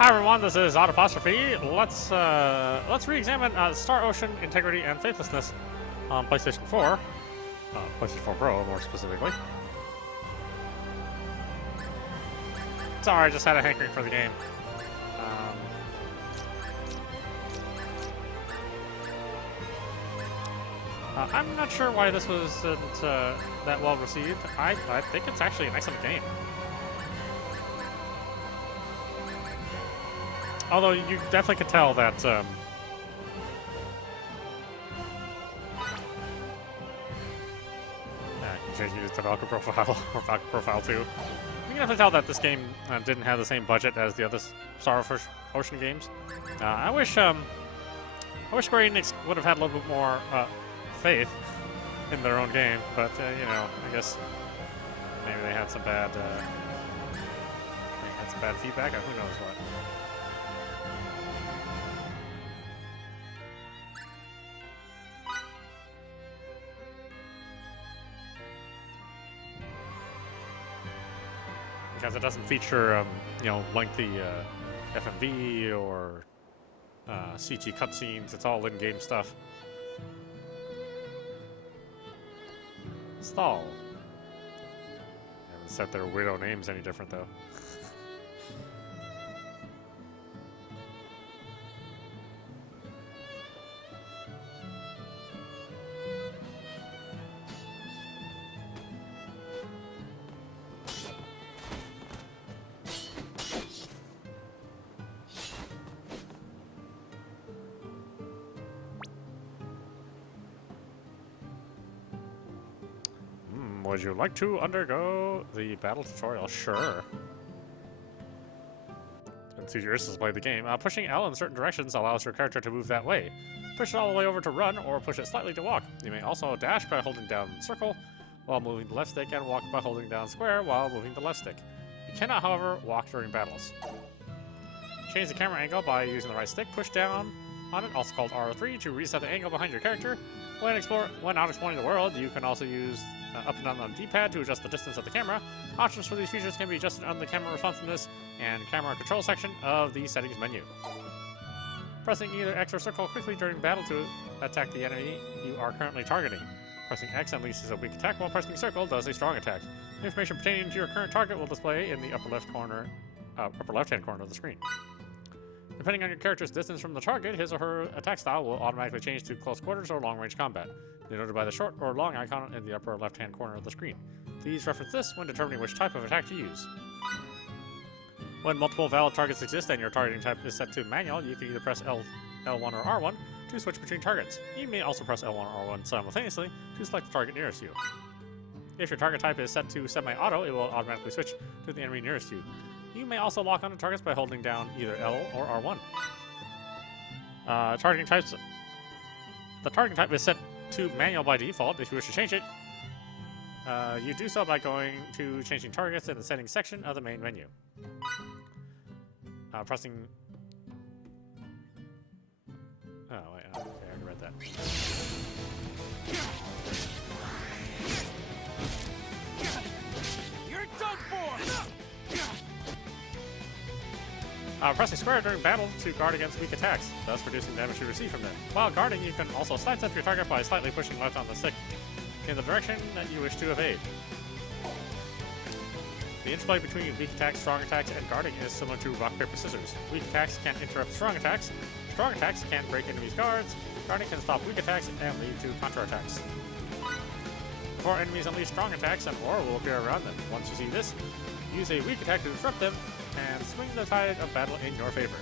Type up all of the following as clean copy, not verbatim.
Hi everyone, this is audap. Let's re-examine Star Ocean Integrity and Faithlessness on PlayStation 4, PlayStation 4 Pro more specifically. Sorry, I just had a hankering for the game. I'm not sure why this wasn't that well received. I think it's actually an excellent game. Although you definitely could tell that yeah, you should use the Valkyrie profile or Valkyrie profile too. You can definitely tell that this game didn't have the same budget as the other Star Ocean games. I wish Square Enix would have had a little bit more faith in their own game, but you know, I guess maybe they had some bad feedback. Who knows what. Because it doesn't feature, you know, lengthy FMV or CG cutscenes. It's all in-game stuff. Stall. I haven't set their weirdo names any different though. Would you like to undergo the battle tutorial? Sure. It's been 2 years since I played the game. Pushing L in certain directions allows your character to move that way. Push it all the way over to run, or push it slightly to walk. You may also dash by holding down circle while moving the left stick, and walk by holding down square while moving the left stick. You cannot, however, walk during battles. Change the camera angle by using the right stick. Push down on it, also called R3, to reset the angle behind your character. When not exploring the world, you can also use up and down on the D-pad to adjust the distance of the camera. Options for these features can be adjusted on the camera responsiveness and camera control section of the settings menu. Pressing either X or circle quickly during battle to attack the enemy you are currently targeting. Pressing X unleashes a weak attack, while pressing circle does a strong attack. Information pertaining to your current target will display in the upper left-hand corner of the screen. Depending on your character's distance from the target, his or her attack style will automatically change to close quarters or long-range combat, denoted by the short or long icon in the upper left-hand corner of the screen. Please reference this when determining which type of attack to use. When multiple valid targets exist and your targeting type is set to manual, you can either press L1 or R1 to switch between targets. You may also press L1 or R1 simultaneously to select the target nearest you. If your target type is set to semi-auto, it will automatically switch to the enemy nearest you. You may also lock onto targets by holding down either L or R1. Targeting types. The targeting type is set to manual by default. If you wish to change it, you do so by going to changing targets in the settings section of the main menu. Pressing. Oh wait, okay, I already read that. You're done for. Pressing square during battle to guard against weak attacks, thus reducing damage you receive from them. While guarding, you can also sidestep your target by slightly pushing left on the stick in the direction that you wish to evade. The interplay between weak attacks, strong attacks, and guarding is similar to rock, paper, scissors. Weak attacks can interrupt strong attacks can break enemies' guards, guarding can stop weak attacks and lead to counterattacks. Before enemies unleash strong attacks, an aura will appear around them. Once you see this, use a weak attack to disrupt them, and swing the tide of battle in your favor.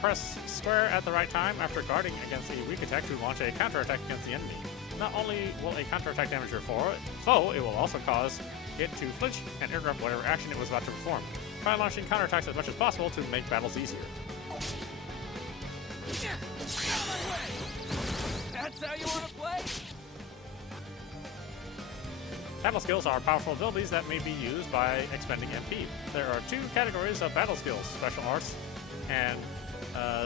Press square at the right time after guarding against a weak attack to launch a counterattack against the enemy. Not only will a counterattack damage your foe, it will also cause it to flinch and interrupt whatever action it was about to perform. Try launching counterattacks as much as possible to make battles easier. That's how you want to play? Battle skills are powerful abilities that may be used by expending MP. There are 2 categories of battle skills, special arts and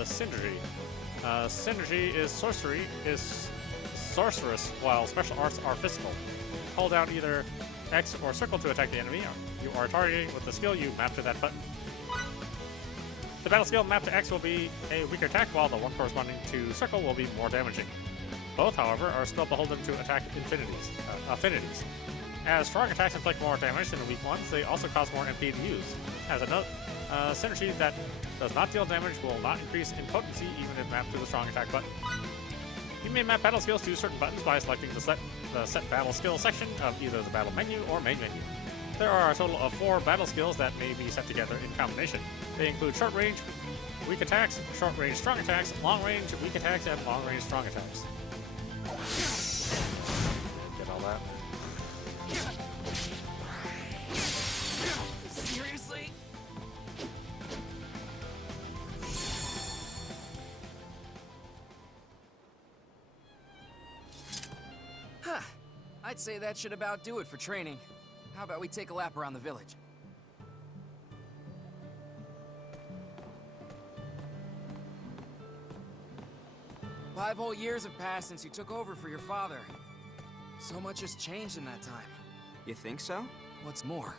synergy. Synergy is sorceress, while special arts are physical. Hold down either X or circle to attack the enemy you are targeting with the skill you map to that button. The battle skill mapped to X will be a weaker attack, while the one corresponding to circle will be more damaging. Both, however, are still beholden to attack affinities. As strong attacks inflict more damage than the weak ones, they also cost more MP to use. As a note, synergy that does not deal damage will not increase in potency even if mapped to the strong attack button. You may map battle skills to certain buttons by selecting the set battle skill section of either the battle menu or main menu. There are a total of 4 battle skills that may be set together in combination. They include short range, weak attacks, short range strong attacks, long range weak attacks, and long range strong attacks. Get all that. Seriously? Huh. I'd say that should about do it for training. How about we take a lap around the village? Five whole years have passed since you took over for your father. So much has changed in that time. You think so? What's more,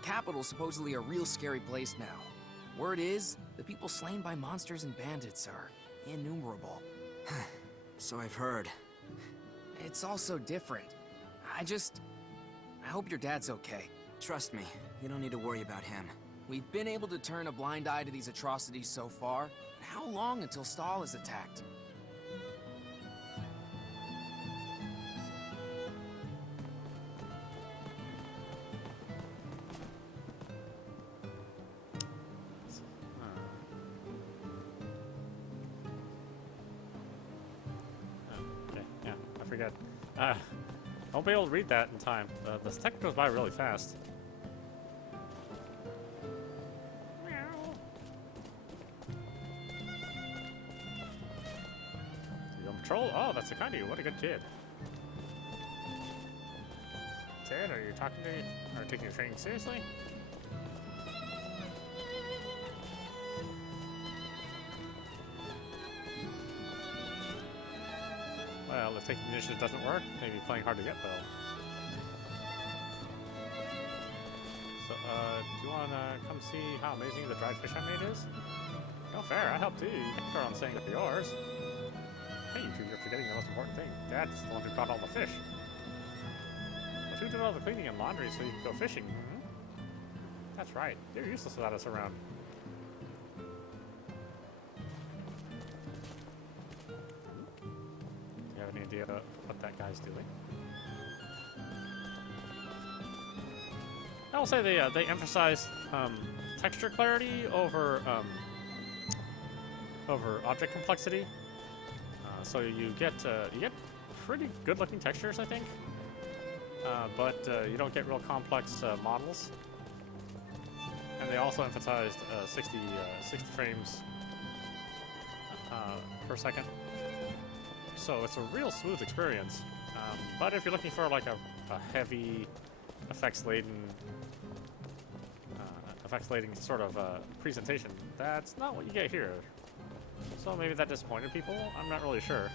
the capital's supposedly a real scary place now. Word is, the people slain by monsters and bandits are innumerable. So I've heard. It's all so different. I hope your dad's okay. Trust me, you don't need to worry about him. We've been able to turn a blind eye to these atrocities so far. But how long until Stahl is attacked? Okay, yeah, I forget. I won't be able to read that in time. The text goes by really fast. You on patrol? Oh, that's the kind of you. What a good kid. Ted, are you talking to or taking your training seriously? Well, if taking the initiative doesn't work, maybe playing hard to get though. So, do you wanna come see how amazing the dried fish I made is? No fair, I helped too. You can start on saying that they're yours. Hey, you two, you're forgetting the most important thing. Dad's the one who caught all the fish. But who did all the cleaning and laundry so you could go fishing? Hmm? That's right. You're useless without us around. Do you have any idea what that guy's doing? I will say they emphasize texture clarity over object complexity. So you get pretty good looking textures, I think, but you don't get real complex models. And they also emphasized 60 frames per second. So it's a real smooth experience. But if you're looking for like a heavy effects-laden sort of presentation, that's not what you get here. So maybe that disappointed people? I'm not really sure.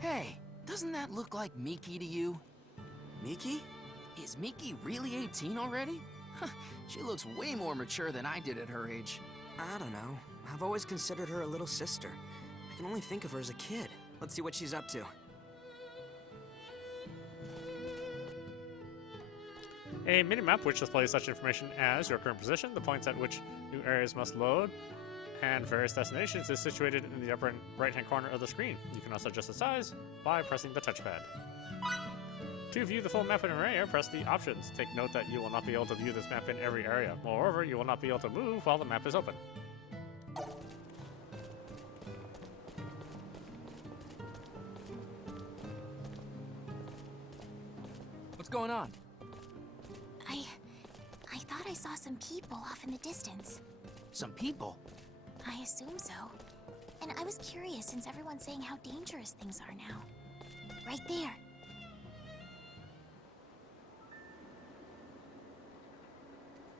Hey, doesn't that look like Miki to you? Miki? Is Miki really 18 already? Huh, she looks way more mature than I did at her age. I don't know. I've always considered her a little sister. I can only think of her as a kid. Let's see what she's up to. A minimap which displays such information as your current position, the points at which new areas must load, and various destinations is situated in the upper right-hand corner of the screen. You can also adjust the size by pressing the touchpad. To view the full map in an area, press the options. Take note that you will not be able to view this map in every area. Moreover, you will not be able to move while the map is open. What's going on? I thought I saw some people off in the distance. Some people? I assume so. And I was curious since everyone's saying how dangerous things are now. Right there.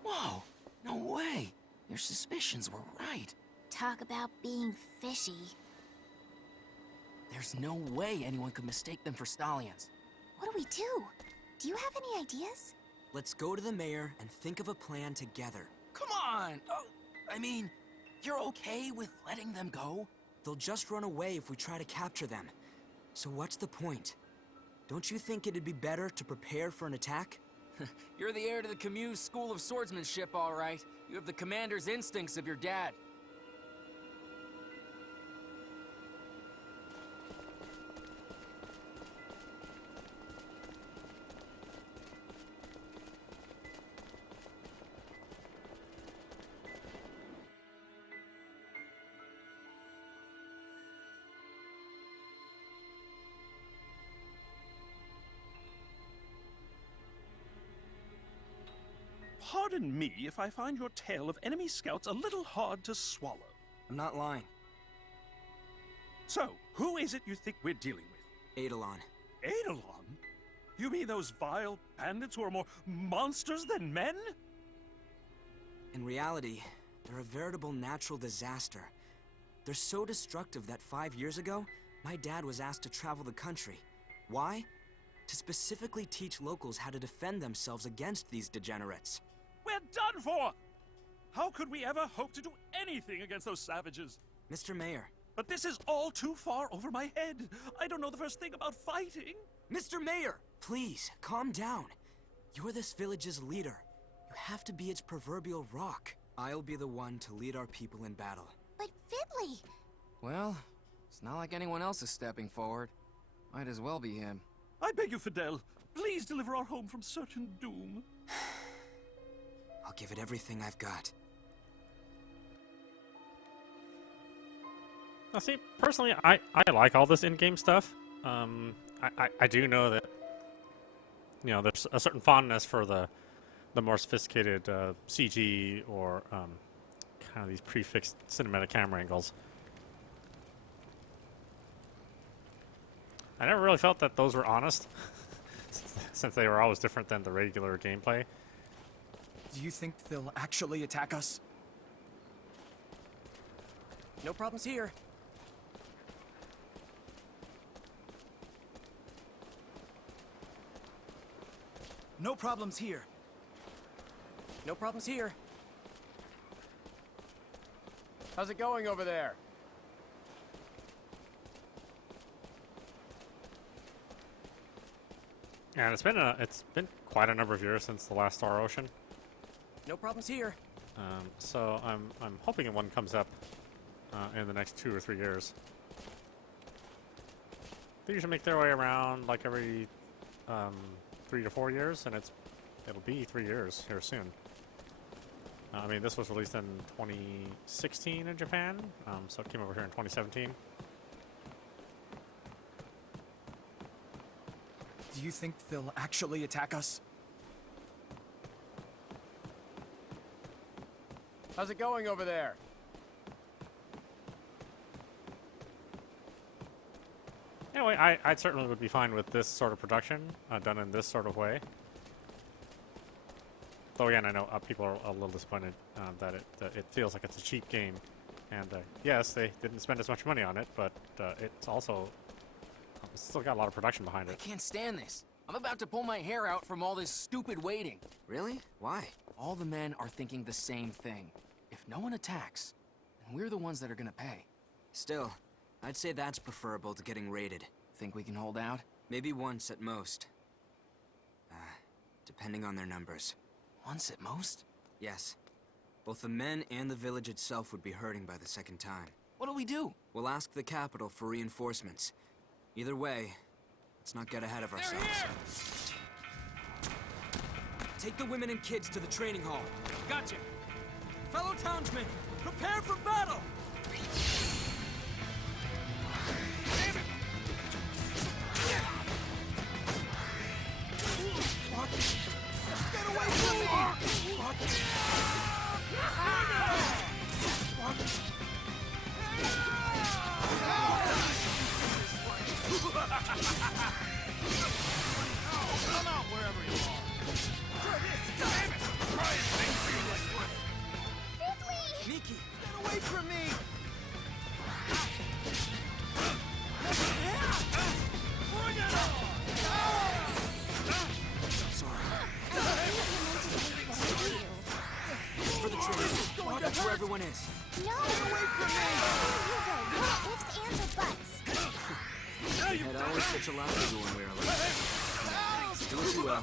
Whoa! No way! Your suspicions were right. Talk about being fishy. There's no way anyone could mistake them for stallions. What do we do? Do you have any ideas? Let's go to the mayor and think of a plan together. Come on! Oh, I mean, you're okay with letting them go? They'll just run away if we try to capture them. So what's the point? Don't you think it'd be better to prepare for an attack? You're the heir to the Camus School of Swordsmanship, all right. You have the commander's instincts of your dad. Pardon me if I find your tale of enemy scouts a little hard to swallow. I'm not lying. So, who is it you think we're dealing with? Eidolon. Eidolon? You mean those vile bandits who are more monsters than men? In reality, they're a veritable natural disaster. They're so destructive that 5 years ago, my dad was asked to travel the country. Why? To specifically teach locals how to defend themselves against these degenerates. We're done for! How could we ever hope to do anything against those savages? Mr. Mayor. But this is all too far over my head. I don't know the first thing about fighting. Mr. Mayor! Please, calm down. You're this village's leader. You have to be its proverbial rock. I'll be the one to lead our people in battle. But Fiddly! Well, it's not like anyone else is stepping forward. Might as well be him. I beg you, Fidel, please deliver our home from certain doom. I'll give it everything I've got. Now, see, personally, I like all this in-game stuff. I do know that, you know, there's a certain fondness for the more sophisticated CG or kind of these prefixed cinematic camera angles. I never really felt that those were honest, since they were always different than the regular gameplay. Do you think they'll actually attack us? No problems here. No problems here. No problems here. How's it going over there? And it's been quite a number of years since the last Star Ocean. No problems here. So I'm hoping one comes up in the next 2 or 3 years. They usually make their way around like every 3 to 4 years, and it'll be 3 years here soon. I mean, this was released in 2016 in Japan, so it came over here in 2017. Do you think they'll actually attack us? How's it going over there? Anyway, I certainly would be fine with this sort of production done in this sort of way. Though again, I know people are a little disappointed that it feels like it's a cheap game, and yes, they didn't spend as much money on it, but it's also still got a lot of production behind I it. can't stand this. I'm about to pull my hair out from all this stupid waiting. Really? Why? All the men are thinking the same thing. If no one attacks, then we're the ones that are gonna pay. Still, I'd say that's preferable to getting raided. Think we can hold out? Maybe once at most. Depending on their numbers. Once at most? Yes. Both the men and the village itself would be hurting by the second time. What do we do? We'll ask the capital for reinforcements. Either way, let's not get ahead of ourselves. Take the women and kids to the training hall. Gotcha. Fellow townsmen, prepare for battle! Get away from me! Come out wherever you are. Miki, get away from me! Such a lot to do when we're alone. Do what you will.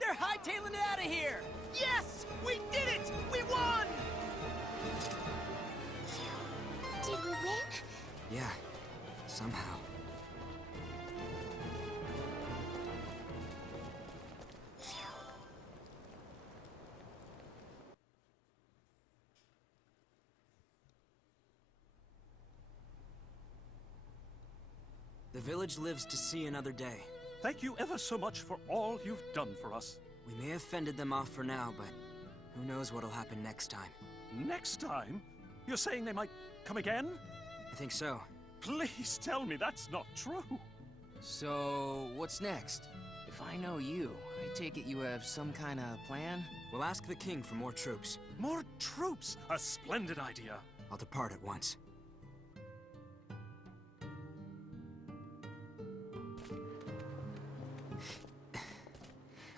They're hightailing it out of here! Yes! We did it! We won! Did we win? Yeah, somehow. The village lives to see another day. Thank you ever so much for all you've done for us. We may have fended them off for now, but who knows what'll happen next time. Next time? You're saying they might come again? I think so. Please tell me that's not true. So, what's next? If I know you, I take it you have some kind of plan? We'll ask the king for more troops. More troops! A splendid idea. I'll depart at once.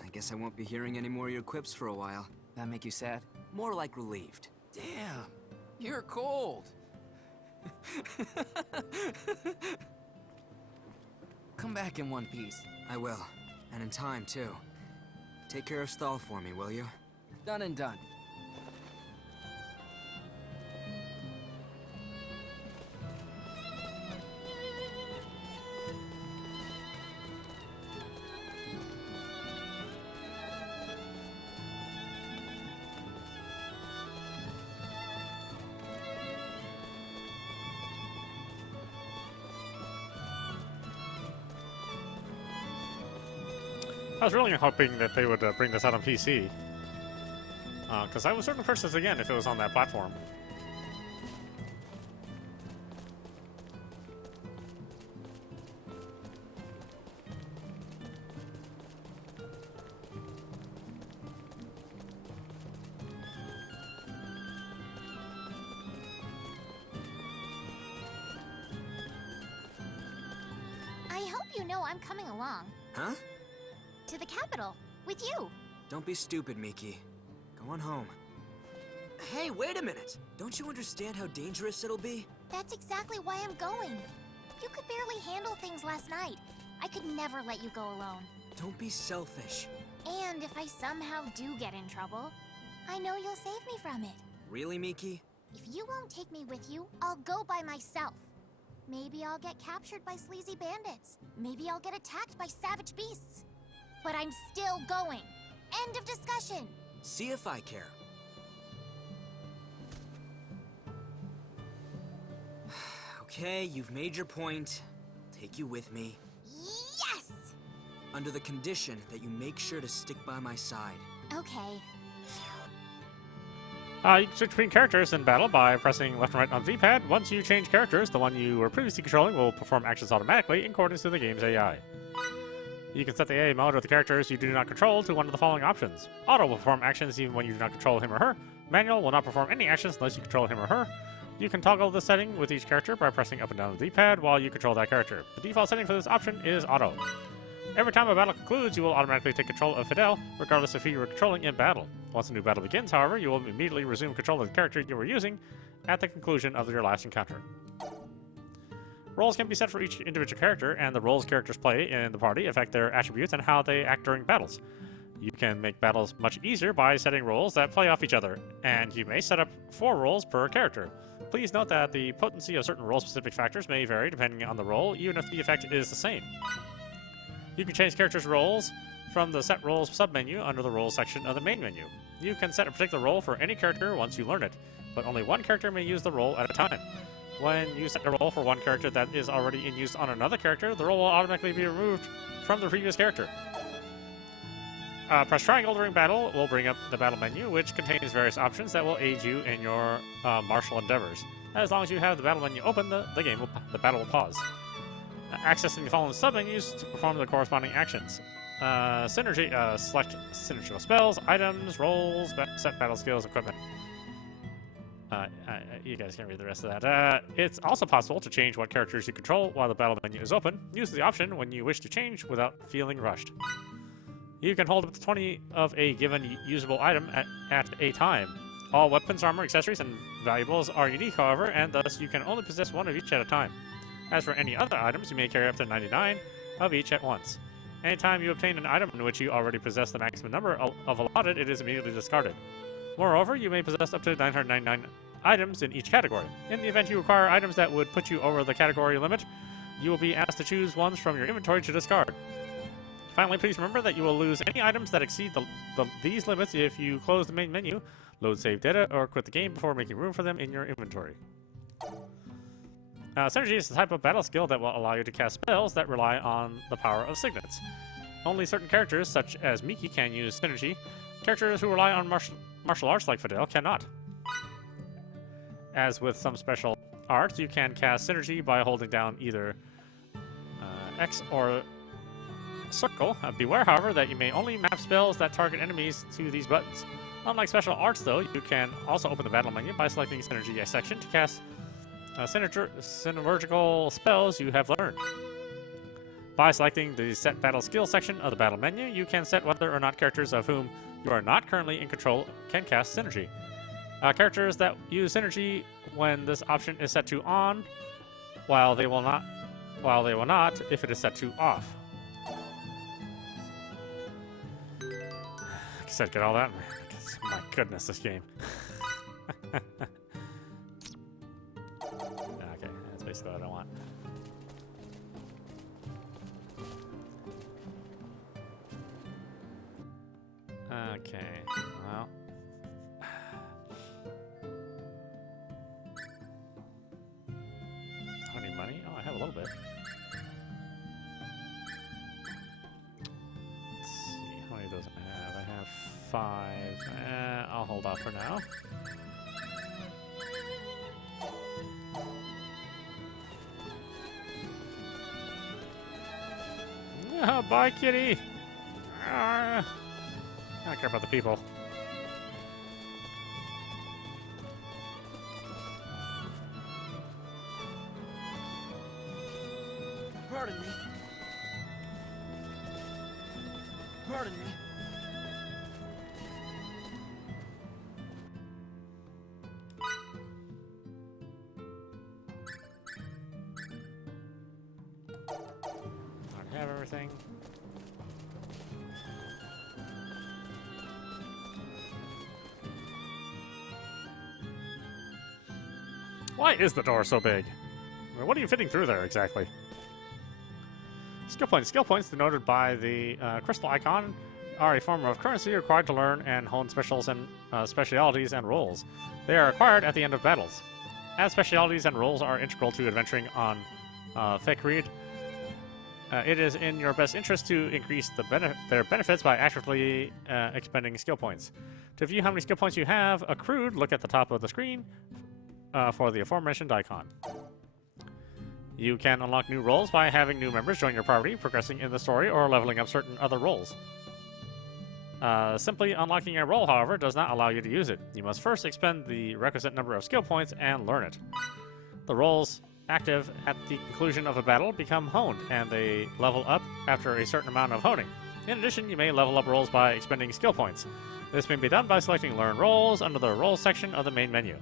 I guess I won't be hearing any more of your quips for a while. That make you sad? More like relieved. Damn, you're cold. Come back in one piece. I will. And in time, too. Take care of Sthal for me, will you? Done and done. I was really hoping that they would bring this out on PC. Because I would certainly purchase this again if it was on that platform. I hope you know I'm coming along. Huh? To the capital. With you. Don't be stupid, Miki. Go on home. Hey, wait a minute! Don't you understand how dangerous it'll be? That's exactly why I'm going. You could barely handle things last night. I could never let you go alone. Don't be selfish. And if I somehow do get in trouble, I know you'll save me from it. Really, Miki? If you won't take me with you, I'll go by myself. Maybe I'll get captured by sleazy bandits. Maybe I'll get attacked by savage beasts. But I'm still going. End of discussion. See if I care. Okay, you've made your point. Take you with me. Yes! Under the condition that you make sure to stick by my side. Okay. You can switch between characters in battle by pressing left and right on the D-pad. Once you change characters, the one you were previously controlling will perform actions automatically in accordance with the game's AI. You can set the AI mode of the characters you do not control to one of the following options. Auto will perform actions even when you do not control him or her. Manual will not perform any actions unless you control him or her. You can toggle this setting with each character by pressing up and down the D-pad while you control that character. The default setting for this option is Auto. Every time a battle concludes, you will automatically take control of Fidel, regardless of who you were controlling in battle. Once a new battle begins, however, you will immediately resume control of the character you were using at the conclusion of your last encounter. Roles can be set for each individual character, and the roles characters play in the party affect their attributes and how they act during battles. You can make battles much easier by setting roles that play off each other, and you may set up 4 roles per character. Please note that the potency of certain role-specific factors may vary depending on the role, even if the effect is the same. You can change characters' roles from the Set Roles submenu under the Roles section of the main menu. You can set a particular role for any character once you learn it, but only one character may use the role at a time. When you set a role for one character that is already in use on another character, the role will automatically be removed from the previous character. Press triangle during battle will bring up the battle menu, which contains various options that will aid you in your martial endeavors. As long as you have the battle menu open, the battle will pause. Accessing the following submenus to perform the corresponding actions. Select synergy spells, items, roles, set battle skills, equipment. You guys can't read the rest of that. It's also possible to change what characters you control while the battle menu is open. Use the option when you wish to change without feeling rushed. You can hold up to 20 of a given usable item at a time. All weapons, armor, accessories, and valuables are unique, however, and thus you can only possess one of each at a time. As for any other items, you may carry up to 99 of each at once. Anytime you obtain an item in which you already possess the maximum number of allotted, it is immediately discarded. Moreover, you may possess up to 999 items in each category. In the event you acquire items that would put you over the category limit, you will be asked to choose ones from your inventory to discard. Finally, please remember that you will lose any items that exceed these limits if you close the main menu, load save data, or quit the game before making room for them in your inventory. Synergy is the type of battle skill that will allow you to cast spells that rely on the power of signets. Only certain characters, such as Miki, can use Synergy. Characters who rely on martial arts like Fidel cannot. As with some special arts, you can cast Synergy by holding down either X or circle. Beware, however, that you may only map spells that target enemies to these buttons. Unlike special arts, though, you can also open the battle menu by selecting Synergy section to cast synergical spells you have learned. By selecting the Set Battle Skill section of the battle menu, you can set whether or not characters of whom you are not currently in control can cast Synergy. Characters that use Synergy when this option is set to on, while they will not if it is set to off. Like I said, get all that. My goodness, this game. Okay, that's basically what I want. Okay, well. How many money? Oh, I have a little bit. Let's see, how many of those I have? I have 5. I'll hold off for now. Oh, bye, kitty! I don't care about the people. Pardon me. Pardon me. I have everything. Why is the door so big? I mean, what are you fitting through there exactly? Skill points. Skill points denoted by the crystal icon are a form of currency required to learn and hone specials and specialities and roles. They are acquired at the end of battles. As specialities and roles are integral to adventuring on Faithlessness, it is in your best interest to increase their benefits by actively expending skill points. To view how many skill points you have accrued, look at the top of the screen for the aforementioned icon. You can unlock new roles by having new members join your party, progressing in the story, or leveling up certain other roles. Simply unlocking a role, however, does not allow you to use it. You must first expend the requisite number of skill points and learn it. The roles active at the conclusion of a battle become honed, and they level up after a certain amount of honing. In addition, you may level up roles by expending skill points. This may be done by selecting Learn Roles under the Roles section of the main menu.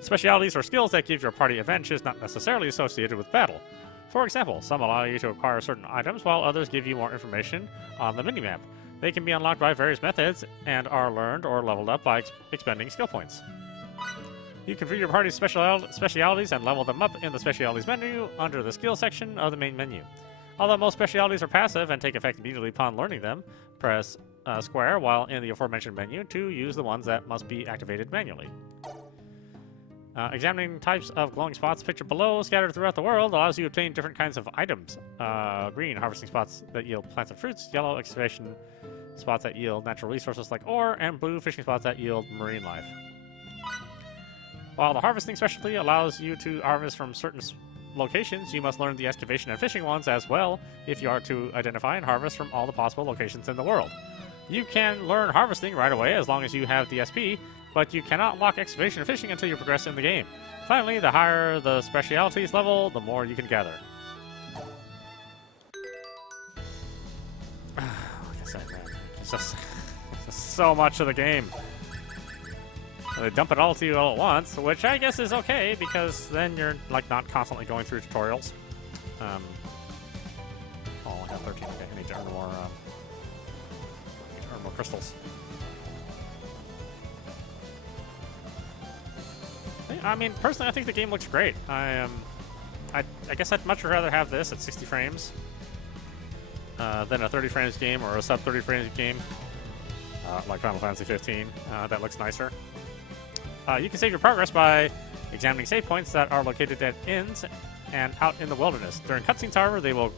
Specialities are skills that give your party advantages not necessarily associated with battle. For example, some allow you to acquire certain items, while others give you more information on the minimap. They can be unlocked by various methods and are learned or leveled up by expending skill points. You can view your party's specialities and level them up in the Specialities menu under the Skill section of the main menu. Although most specialities are passive and take effect immediately upon learning them, press square while in the aforementioned menu to use the ones that must be activated manually. Examining types of glowing spots pictured below scattered throughout the world allows you to obtain different kinds of items. Green, harvesting spots that yield plants and fruits. Yellow, excavation spots that yield natural resources like ore. And blue, fishing spots that yield marine life. While the harvesting specialty allows you to harvest from certain locations, you must learn the excavation and fishing ones as well if you are to identify and harvest from all the possible locations in the world. You can learn harvesting right away as long as you have the SP, but you cannot lock excavation and fishing until you progress in the game. Finally, the higher the specialities level, the more you can gather. Like I said, man, it's just so much of the game. And they dump it all to you all at once, which I guess is okay because then you're like not constantly going through tutorials. Oh, I got 13. Okay, I need to earn more. Earn more crystals. I mean, personally, I think the game looks great. I guess I'd much rather have this at 60 frames than a 30 frames game or a sub 30 frames game like Final Fantasy 15. That looks nicer. You can save your progress by examining save points that are located at inns and out in the wilderness. During cutscenes, however, they will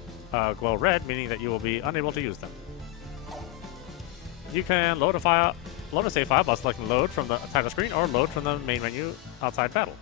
glow red, meaning that you will be unable to use them. You can load a save file by selecting load from the title screen or load from the main menu outside battle.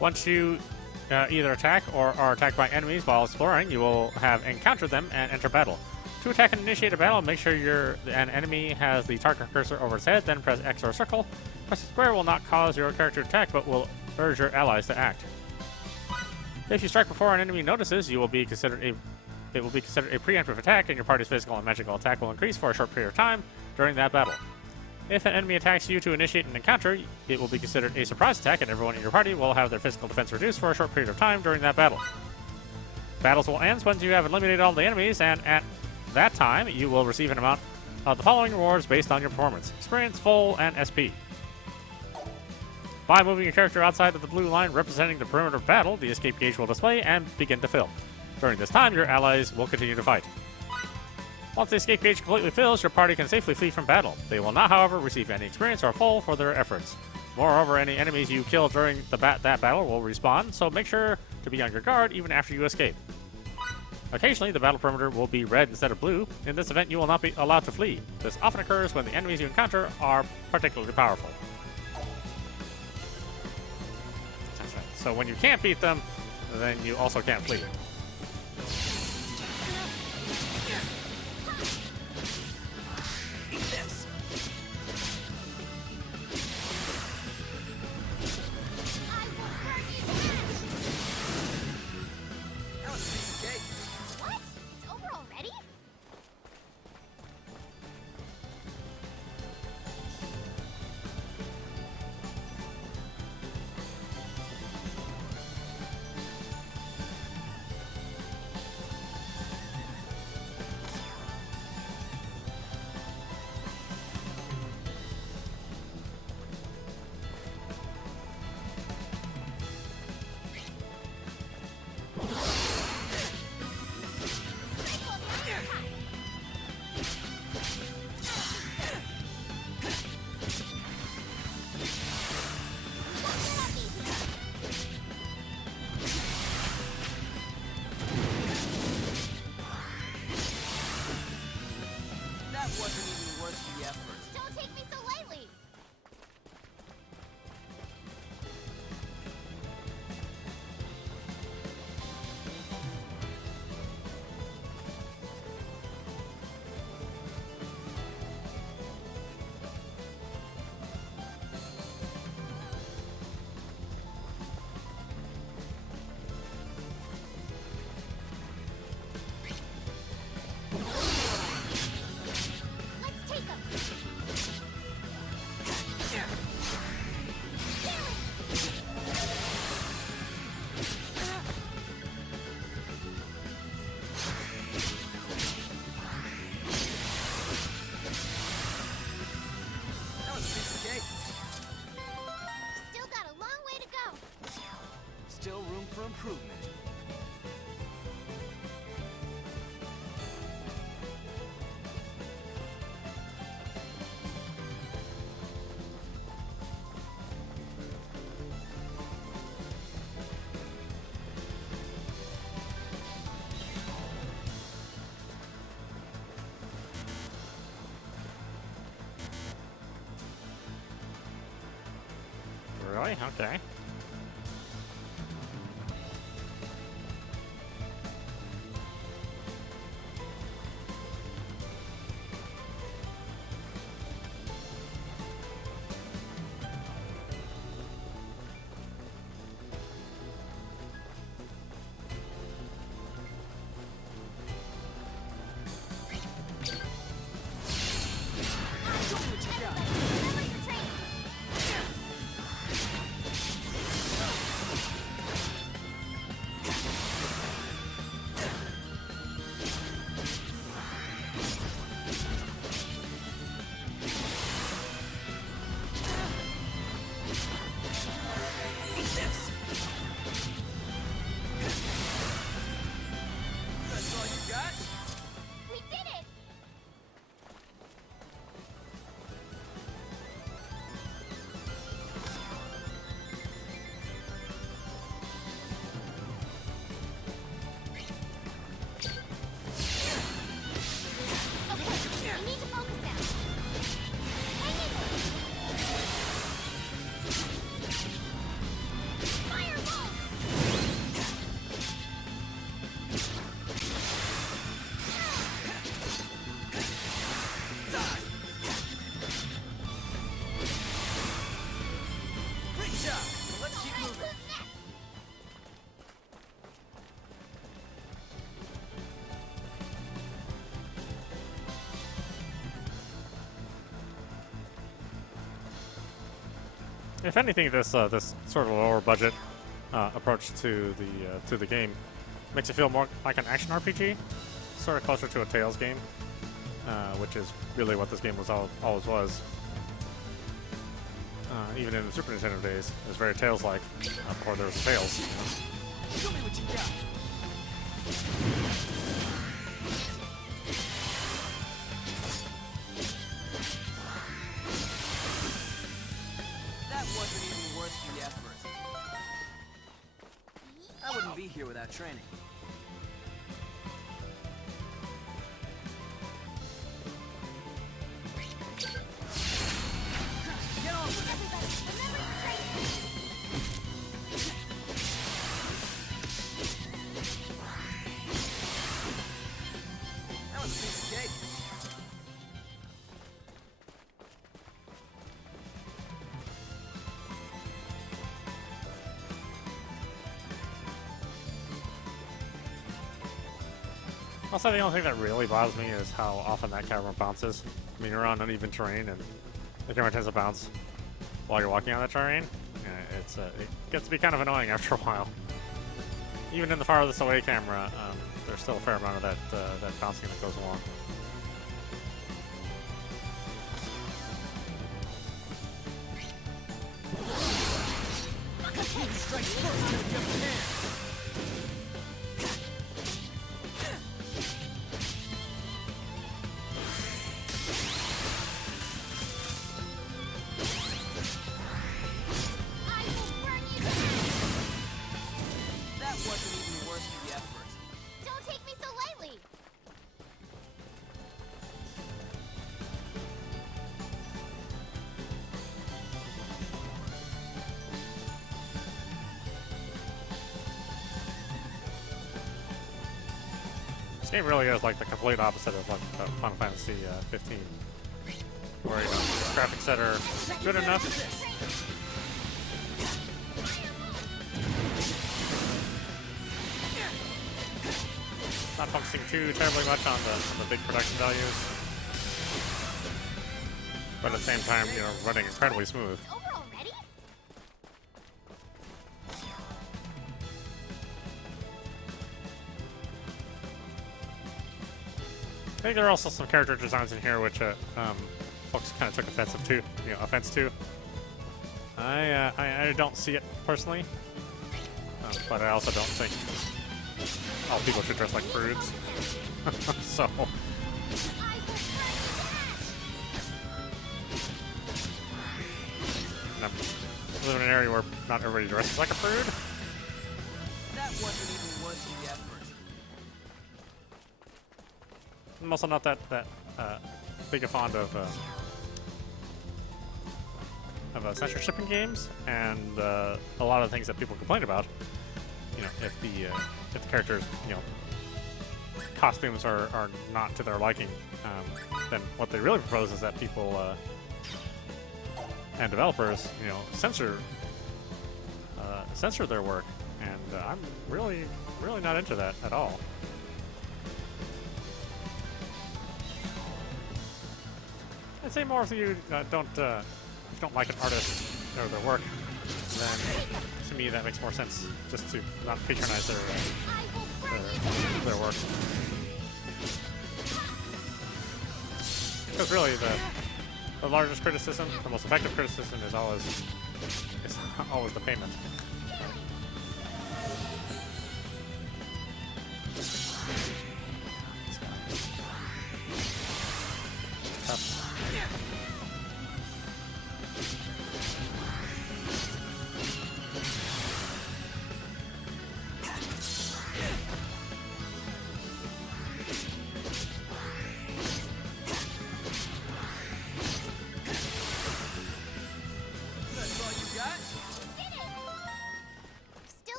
Once you either attack or are attacked by enemies while exploring, you will have encountered them and enter battle. To attack and initiate a battle, make sure an enemy has the target cursor over its head, then press X or circle. Pressing square will not cause your character to attack, but will urge your allies to act. If you strike before an enemy notices, it will be considered a preemptive attack, and your party's physical and magical attack will increase for a short period of time during that battle. If an enemy attacks you to initiate an encounter, it will be considered a surprise attack, and everyone in your party will have their physical defense reduced for a short period of time during that battle. Battles will end once you have eliminated all the enemies, and at that time, you will receive an amount of the following rewards based on your performance: experience, full, and SP. By moving your character outside of the blue line representing the perimeter of battle, the escape gauge will display and begin to fill. During this time, your allies will continue to fight. Once the escape gauge completely fills, your party can safely flee from battle. They will not, however, receive any experience or full for their efforts. Moreover, any enemies you kill during that battle will respawn, so make sure to be on your guard even after you escape. Occasionally, the battle perimeter will be red instead of blue. In this event, you will not be allowed to flee. This often occurs when the enemies you encounter are particularly powerful. So when you can't beat them, then you also can't flee. effort. Don't take me so lightly! Let's take them! That was a piece of cake. Still got a long way to go. Still room for improvement. Really? Okay. Remember your training! That's all you got? We did it! Okay, we need to focus now. Hang in there! Fireball! Great job. Let's keep Alright, moving. who's next? If anything, this this sort of lower budget approach to the game makes it feel more like an action RPG, sort of closer to a Tales game, which is really what this game was always was. Even in the Super Nintendo days, it was very Tales-like before there was Tales. Show me what you got. That wasn't even worth the effort. I wouldn't be here without training. Get on with it. Everybody, remember your training! That was a piece of cake. Also, the only thing that really bothers me is how often that camera bounces. I mean, you're on uneven terrain, and the camera tends to bounce while you're walking on that terrain. It gets to be kind of annoying after a while. Even in the farthest away camera, there's still a fair amount of that bouncing that goes along. Strike first if you can. I will burn you down! That wasn't even worth the effort. Don't take me so lightly! This game really is like the complete opposite of like Final Fantasy 15, where you know, graphics that are good enough. Not focusing too terribly much on the big production values, but at the same time, you know, running incredibly smooth. It's over already? I think there are also some character designs in here which folks kind of took offense to. I don't see it personally, but I also don't think all people should dress like prudes. So, and I live in an area where not everybody dresses like a prude. That wasn't even worth the effort. I'm also not that big a fond of censorship in games, and a lot of the things that people complain about. You know, if the characters, you know, costumes are not to their liking, then what they really propose is that people and developers, you know, censor their work, and I'm really not into that at all. I'd say more if you don't like an artist or their work, then to me that makes more sense just to not patronize their work. Because really the largest criticism, the most effective criticism is always the payment.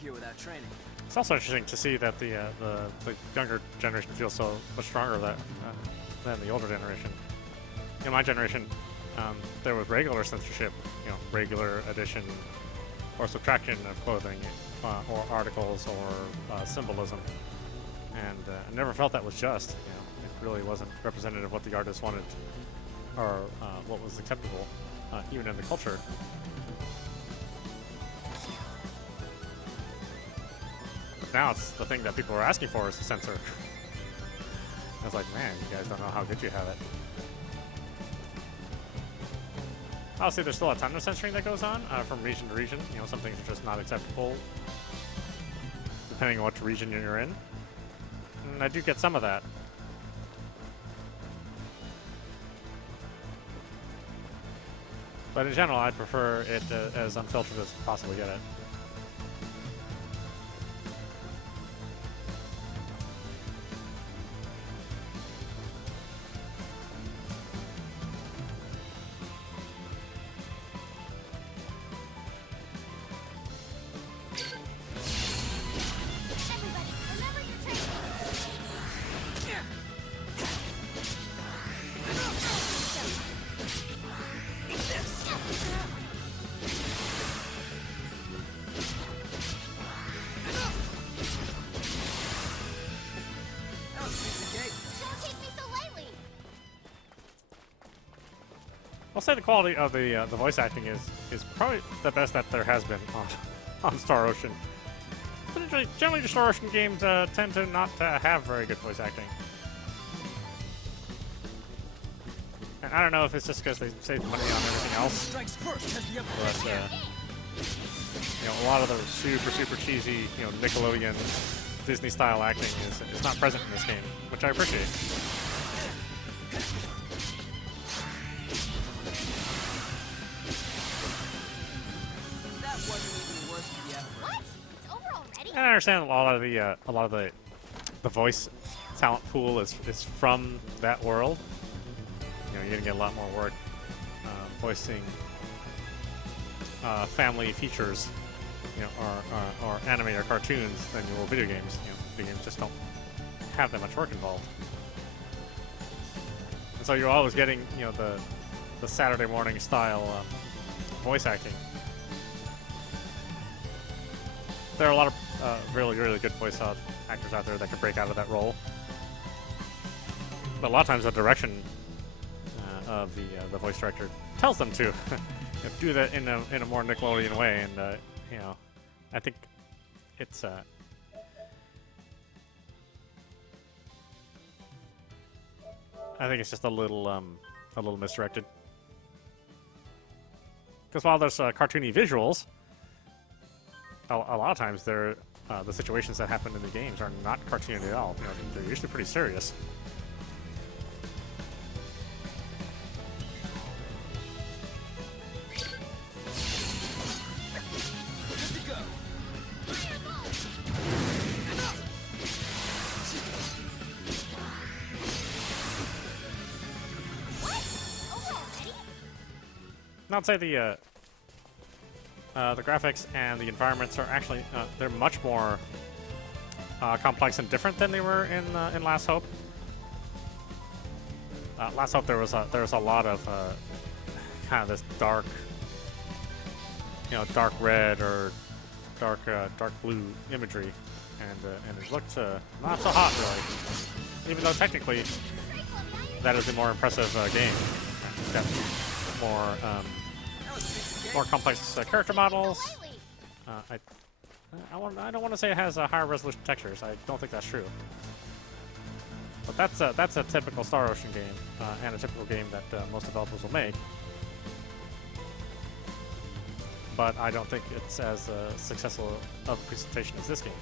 Here without training. It's also interesting to see that the younger generation feels so much stronger than the older generation. In my generation, there was regular censorship, you know, regular addition or subtraction of clothing, or articles or symbolism, and I never felt that was just. You know, it really wasn't representative of what the artist wanted or what was acceptable, even in the culture. Now it's the thing that people are asking for is to censor. I was like, man, you guys don't know how good you have it. Obviously, there's still a ton of censoring that goes on from region to region. You know, some things are just not acceptable depending on what region you're in. And I do get some of that. But in general, I'd prefer it as unfiltered as possibly get it. I'll say the quality of the voice acting is probably the best that there has been on Star Ocean. But generally, the Star Ocean games tend to not have very good voice acting. And I don't know if it's just because they save money on everything else, but you know, a lot of the super cheesy, you know, Nickelodeon, Disney style acting is not present in this game, which I appreciate. And I understand a lot of the voice talent pool is from that world. You know, you're gonna get a lot more work voicing family features, you know, or anime or cartoons than you will video games. You know. video games just don't have that much work involved. And so you're always getting, you know, the Saturday morning style voice acting. There are a lot of really, really good voice actors out there that can break out of that role. But a lot of times the direction of the voice director tells them to do that in a more Nickelodeon way, and you know, I think it's just a little misdirected. Because while there's cartoony visuals, a lot of times the situations that happen in the games are not cartoony at all. You know, they're usually pretty serious. I'd say the graphics and the environments are actually they're much more complex and different than they were in Last Hope. Last Hope there was a lot of kind of this dark, you know, dark red or dark blue imagery, and it looked not so hot really. Even though technically that is a more impressive game. It's got more complex character models. I don't want to say it has higher resolution textures. I don't think that's true. But that's a typical Star Ocean game and a typical game that most developers will make. But I don't think it's as successful of a presentation as this game.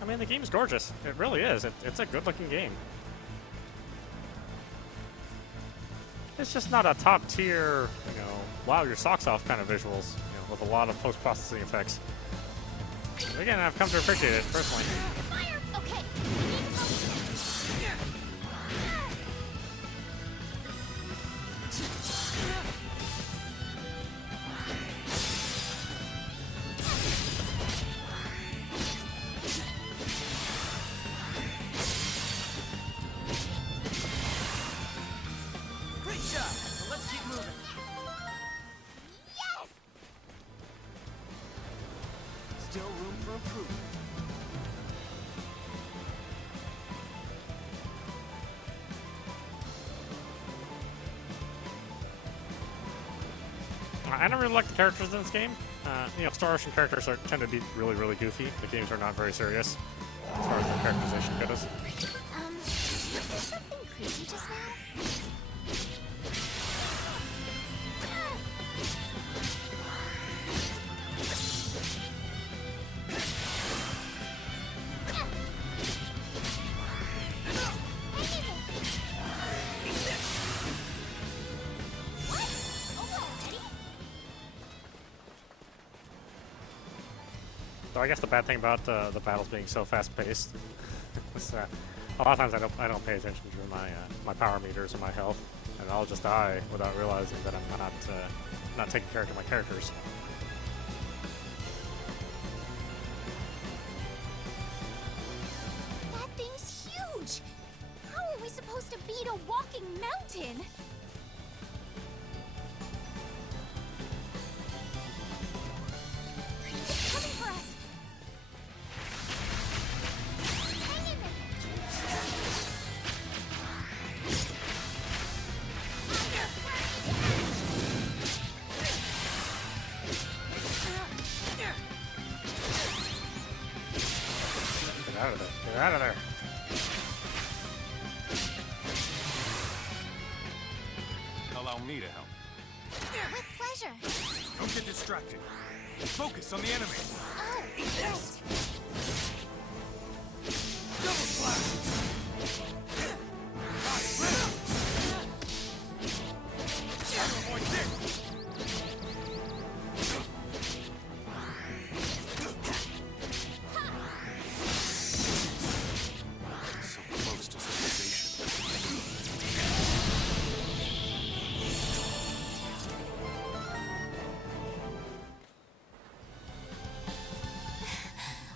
I mean, the game's gorgeous. It really is. It's a good-looking game. It's just not a top-tier, you know, wow your socks off kind of visuals, you know, with a lot of post-processing effects. Again, I've come to appreciate it personally. Fire! Okay. Still room for improvement. I don't really like the characters in this game. You know, Star Ocean characters tend to be really, really goofy. The games are not very serious as far as the characterization goes. Was there something creepy just now? So I guess the bad thing about the battles being so fast-paced is a lot of times I don't pay attention to my power meters and my health, and I'll just die without realizing that I'm not taking care of my characters. That thing's huge! How are we supposed to beat a walking mountain? It's coming for us! Allow me to help. With pleasure. Don't get distracted. Focus on the enemy. Oh, yes. Double slash! Avoid this! So close to civilization.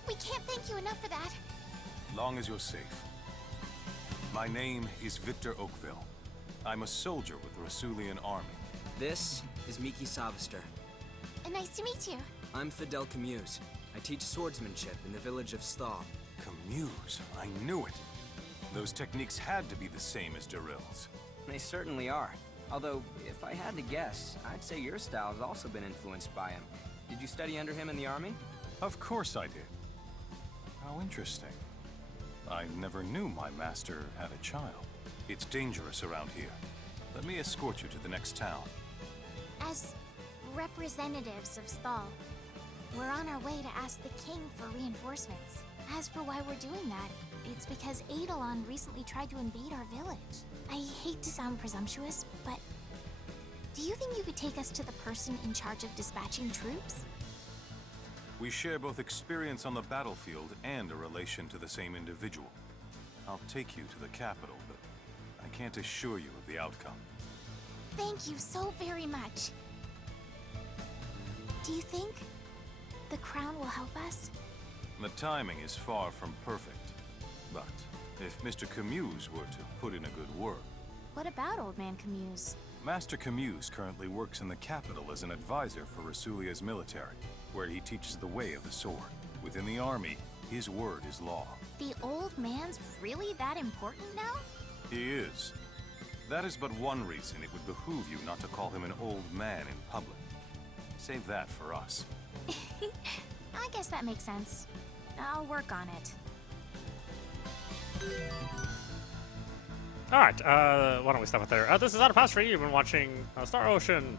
We can't thank you enough for that. Long as you're safe. My name is Victor Oakville. I'm a soldier with the Rasulian army. This is Miki Savister. Nice to meet you. I'm Fidel Camuse. I teach swordsmanship in the village of Sthal. Camuse, I knew it. Those techniques had to be the same as Daryl's. They certainly are. Although, if I had to guess, I'd say your style has also been influenced by him. Did you study under him in the army? Of course I did. How interesting. I never knew my master had a child. It's dangerous around here. Let me escort you to the next town. As representatives of Sthal, we're on our way to ask the king for reinforcements. As for why we're doing that, it's because Eidolon recently tried to invade our village. I hate to sound presumptuous, but do you think you could take us to the person in charge of dispatching troops? We share both experience on the battlefield and a relation to the same individual. I'll take you to the capital, but I can't assure you of the outcome. Thank you so very much. Do you think the crown will help us? The timing is far from perfect. But if Mr. Camuse were to put in a good word... What about Old Man Camuse? Master Camuse currently works in the capital as an advisor for Rasulia's military, where he teaches the way of the sword. Within the army, his word is law. The old man's really that important now? He is. That is but one reason it would behoove you not to call him an old man in public. Save that for us. I guess that makes sense. I'll work on it. Alright, why don't we stop it there? This is audap for you. You've been watching Star Ocean.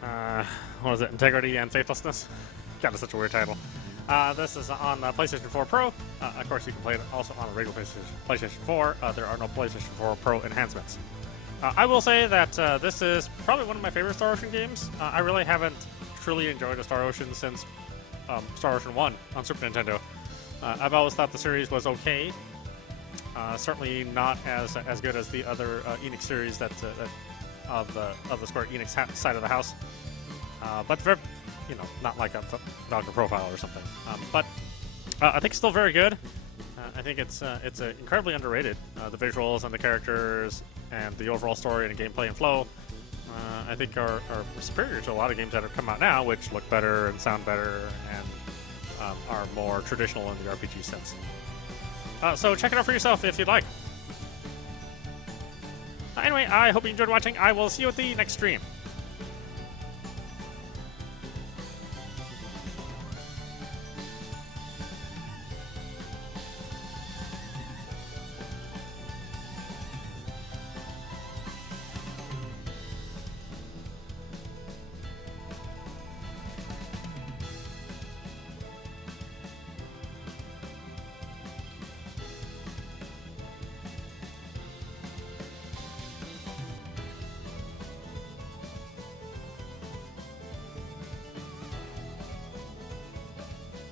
What was it? Integrity and Faithlessness? God, it's such a weird title. This is on PlayStation 4 Pro. Of course, you can play it also on a regular PlayStation 4. There are no PlayStation 4 Pro enhancements. I will say that this is probably one of my favorite Star Ocean games. I really haven't truly enjoyed a Star Ocean since Star Ocean 1 on Super Nintendo. I've always thought the series was okay. Certainly not as good as the other Enix series that of the Square Enix side of the house. But very, not like a Dr. Profile or something. But I think it's still very good. I think it's incredibly underrated. The visuals and the characters and the overall story and gameplay and flow, I think are superior to a lot of games that have come out now, which look better and sound better and are more traditional in the RPG sense. So check it out for yourself if you'd like. Anyway, I hope you enjoyed watching. I will see you at the next stream.